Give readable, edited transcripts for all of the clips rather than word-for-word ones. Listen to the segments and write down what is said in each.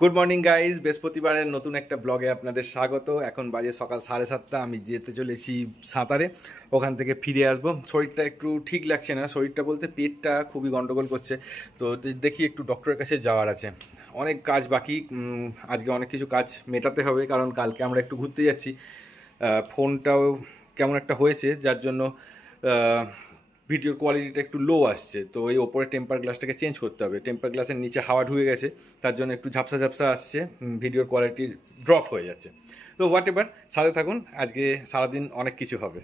Good morning guys, বৃহস্পতিবারের নতুন একটা ব্লগে আপনাদের স্বাগত। এখন বাজে সকাল 7:30। আমি যেতে চলেছি সাঁতারে, ওখান থেকে ফিরে আসবো। শরীরটা একটু ঠিক লাগছে না, শরীরটা বলতে পেটটা খুবই গন্ডগোল করছে। তো দেখি একটু ডক্টরের কাছে যাওয়ার আছে, অনেক কাজ বাকি। আজকে অনেক কিছু কাজ মেটাতে হবে, কারণ কালকে আমরা একটু ঘুরতে যাচ্ছি। ফোনটাও কেমন একটা হয়েছে, যার জন্য ভিডিওর কোয়ালিটিটা একটু লো আসছে। তো এই ওপরে টেম্পার গ্লাসটাকে চেঞ্জ করতে হবে, টেম্পার গ্লাসের নিচে হাওয়া ঢুকে গেছে, তার জন্য একটু ঝাপসা ঝাপসা আসছে, ভিডিওর কোয়ালিটি ড্রপ হয়ে যাচ্ছে। তো হোয়াট এভার, সাথে থাকুন, আজকে সারাদিন অনেক কিছু হবে।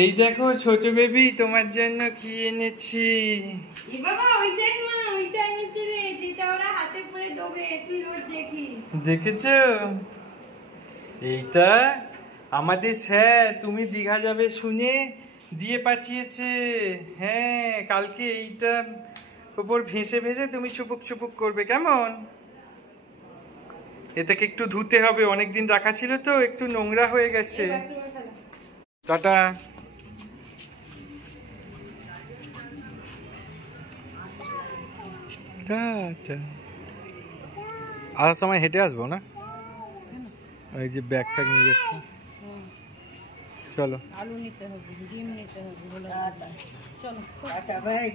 এই দেখো ছোট বেবি, তোমার জন্য কি এনেছি। দেখেছো, এইটা আমাদের স্যার তুমি দীঘা যাবে শুনে দিয়ে পাঠিয়েছে। হ্যাঁ, কালকে এইটা উপর ভেসে ভেসে তুমি চুপুক চুপুক করবে, কেমন? এটাকে একটু ধুতে হবে, অনেকদিন রাখা ছিল তো, একটু নোংরা হয়ে গেছে। টাটা। আসার সময় হেঁটে আসবো না, এই যে ব্যাগ ট্যাগ নিয়ে যাচ্ছি। চলো, আলু নিতে হবে, ডিম নিতে হবে, চলো ভাই।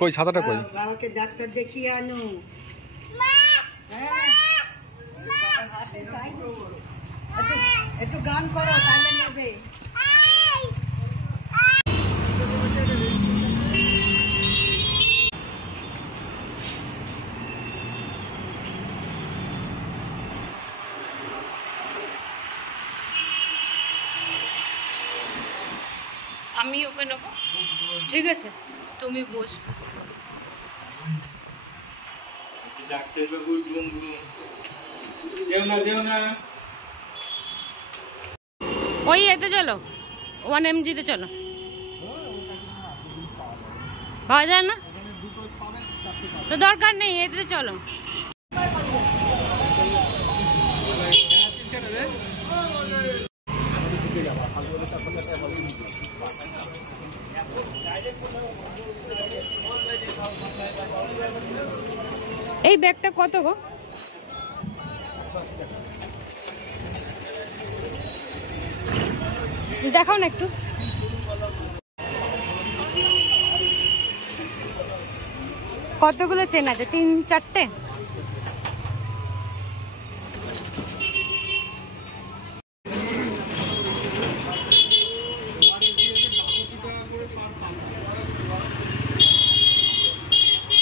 কই ছাতাটা কই? বাবাকে ডাক্তার দেখিয়ে আনো। একটু গান করো, তাহলে নেবে। আমি ওকে নেবো, ঠিক আছে, তুমি বসো। ওই এতে চলো, 1 mg তে চলো, পাওয়া যায় না তো দরকার নেই, এতে চলো। এই ব্যাগটা কত গো? দেখাও না একটু। কতগুলো চেন আছে? 3-4টে।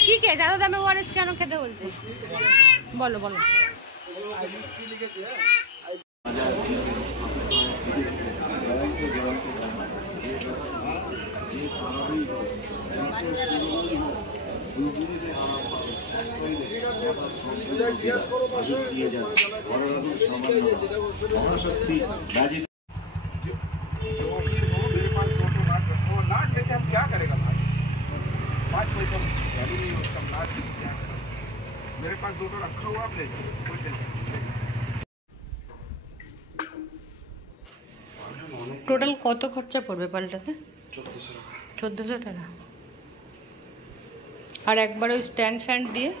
কি কে জানো দামে ওয়ারেস কেন খেতে বলছে? বলো বলো। क्या करेगा भाई? 5 पैसा मेरे पास 2 रखा हुआ, आप ले जाओ, कोई टेंशन नहीं। টোটাল কত খরচা পড়বে পাল্টাতে? 1400 টাকা। আর একবার ওই স্ট্যান্ড ফ্যান্ড দিয়ে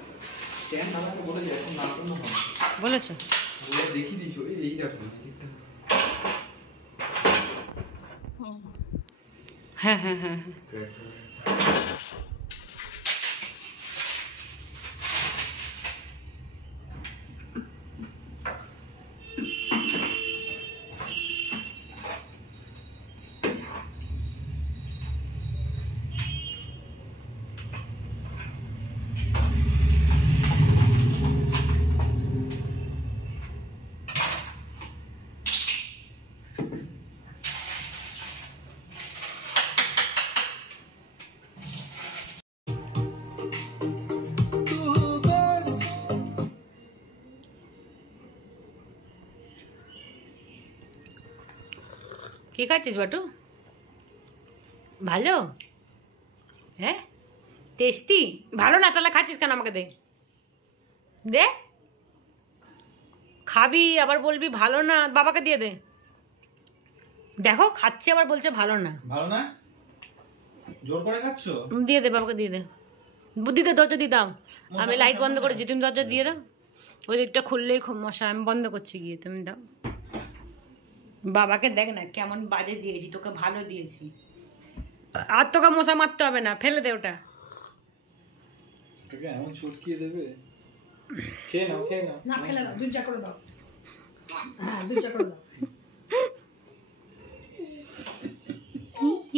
বলেছো? হ্যাঁ হ্যাঁ হ্যাঁ হ্যাঁ। কি খাচ্ছিস বাটু? ভালো? হ্যাঁ, টেস্টি? ভালো না তাহলে খাচ্ছিস কেন? আমাকে দে, দে। খাবি আবার বলবি ভালো না, বাবাকে দিয়ে দে। দেখো খাচ্ছে আবার বলছে ভালো না। ভালো না? জোর করে খাচ্ছ? দিয়ে দে, বাবাকে দিয়ে দে। বুদ্ধি দে, দরজা দিয়ে দাও। আমি লাইট বন্ধ করেছি, তুমি দরজা দিয়ে দাও। ওই দিকটা খুললেই খুব মশা, আমি বন্ধ করছি গিয়ে, তুমি দাও। বাবাকে দেখ না কেমন বাজে দিয়েছি, তোকে ভালো দিয়েছি। আর তোকে মশা মারতে হবে না, ফেলে দে ওটা। তোকে এমন চটকিয়ে দেবে। খেয়ে নাও, খেয়ে নাও। না ফেলে দাও, 2 চা করে দাও। হ্যাঁ 2 চা করে দাও।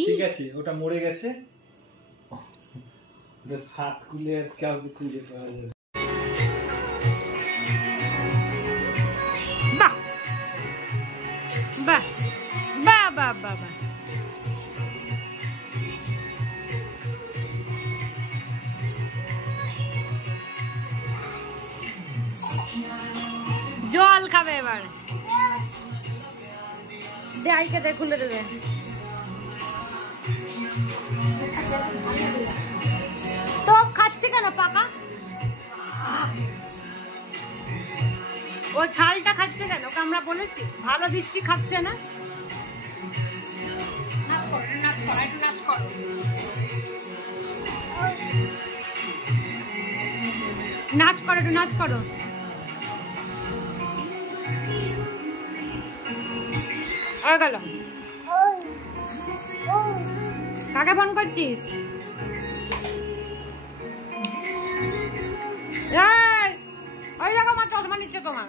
ঠিক আছে, ওটা মরে গেছে। ওটা সাত খুলে আর কাউকে খুঁজে পাওয়া যাবে। বাহ বাহ বাহ বাহ বাহ বাহ। জল খাবে এবার। দে আইকে দে, খুলে দেবে। তো খাচ্ছে কেন পাকা? ও ছালটা খাচ্ছে কেন? ওকে আমরা বলেছি ভালো দিচ্ছি, খাচ্ছে না। নাচ করো, নাচ করো, একটু নাচ করো। নাচ করো, একটু নাচ করো। হয়ে গেল। কাকে ফোন করছিস? ওই দেখো আমার চশমা নিচ্ছে তোমার।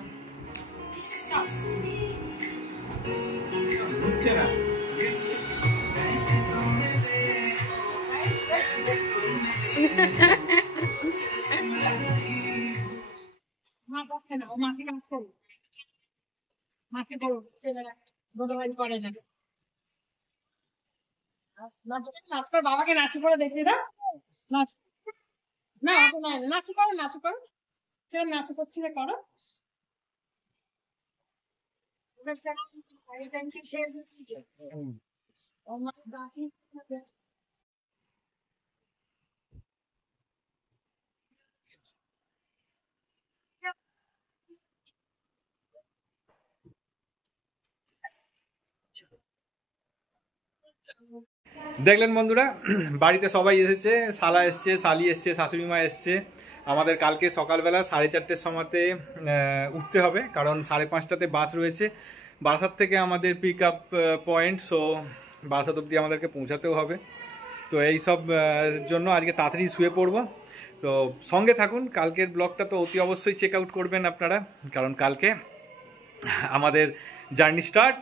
বাবাকে নাচু করে দেখি দাও। নাচ না, নাচু করো, নাচু করো। কেমন নাচু করছিলে করো। দেখলেন বন্ধুরা, বাড়িতে সবাই এসেছে, শালা এসছে, শালি এসছে, শাশুড়ি মা এসছে। আমাদের কালকে সকালবেলা 4:30 সময়তে উঠতে হবে, কারণ 5:30টাতে বাস রয়েছে বারাসাত থেকে আমাদের pick up point. So Barasat অবধি আমাদেরকে পৌঁছাতেও হবে। তো এই সব জন্য আজকে তাড়াতাড়ি শুয়ে পড়বো। তো সঙ্গে থাকুন, কালকের ব্লগটা তো অতি অবশ্যই চেক আউট করবেন আপনারা, কারণ কালকে আমাদের জার্নি স্টার্ট।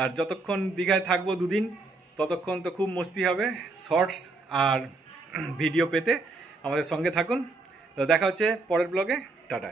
আর যতক্ষণ দীঘায় থাকবো 2 দিন, ততক্ষণ তো খুব মস্তি হবে। শর্টস আর ভিডিও পেতে আমাদের সঙ্গে থাকুন। তো দেখা হচ্ছে পরের ব্লগে। টাটা।